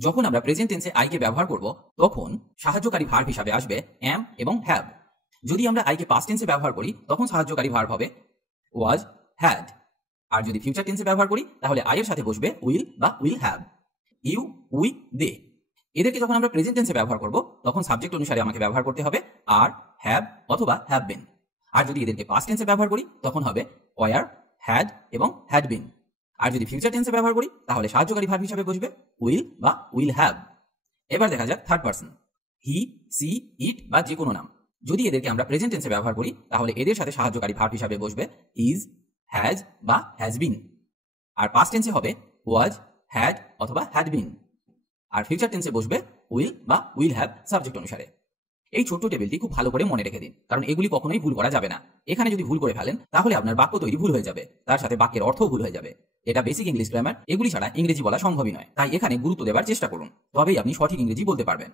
যখন আমরা প্রেজেন্ট টেন্সে আই কে ব্যবহার করব তখন সাহায্যকারী ভার্ব হিসাবে আসবে অ্যাম এবং হ্যাভ। যদি আমরা আই কে পাস্ট টেন্সে ব্যবহার করি তখন সাহায্যকারী ভার্ব হবে ওয়াজ, হ্যাড। আর যদি ফিউচার টেন্সে ব্যবহার করি তাহলে আই এর সাথে বসবে উইল বা উইল হ্যাভ। ইউ, উই, দে। এদেরকে যখন আমরা প্রেজেন্ট টেন্সে ব্যবহার করব তখন সাবজেক্ট অনুসারে আমাকে ব্যবহার করতে হবে আর, হ্যাভ অথবা হ্যাভ বিন। আর যদি এদেরকে পাস্ট টেন্সে ব্যবহার করি তখন হবে ওয়ার, হ্যাড এবং হ্যাড বিন। আর যদি ফিউচার টেন্সে ব্যবহার করি তাহলে সাহায্যকারী ভার্ব হিসাবে বসবে উইল বা উইল হ্যাভ। এবার দেখা যাক থার্ড পারসন, হি, সি, ইট বা যে কোনো নাম। যদি এদেরকে আমরা প্রেজেন্ট টেন্সে ব্যবহার করি তাহলে এদের সাথে সাহায্যকারী ভার্ব হিসাবে বসবে ইজ, হ্যাজ বা হ্যাজ বিন। আর পাস্ট টেন্সে হবে ওয়াজ, হ্যাড অথবা হ্যাড বিন। আর ফিউচার টেন্সে বসবে উইল বা উইল হ্যাভ সাবজেক্ট অনুসারে। এই ছোট্ট টেবিলটি খুব ভালো করে মনে রেখে দিন, কারণ এগুলি কখনোই ভুল করা যাবে না। এখানে যদি ভুল করে ফেলেন তাহলে আপনার বাক্য তৈরি ভুল হয়ে যাবে, তার সাথে বাক্যের অর্থও ভুল হয়ে যাবে। এটা বেসিক ইংলিশ গ্রামার, এগুলি ছাড়া ইংরেজি বলা সম্ভবই নয়। তাই এখানে গুরুত্ব দেওয়ার চেষ্টা করুন, তবেই আপনি সঠিক ইংরেজি বলতে পারবেন।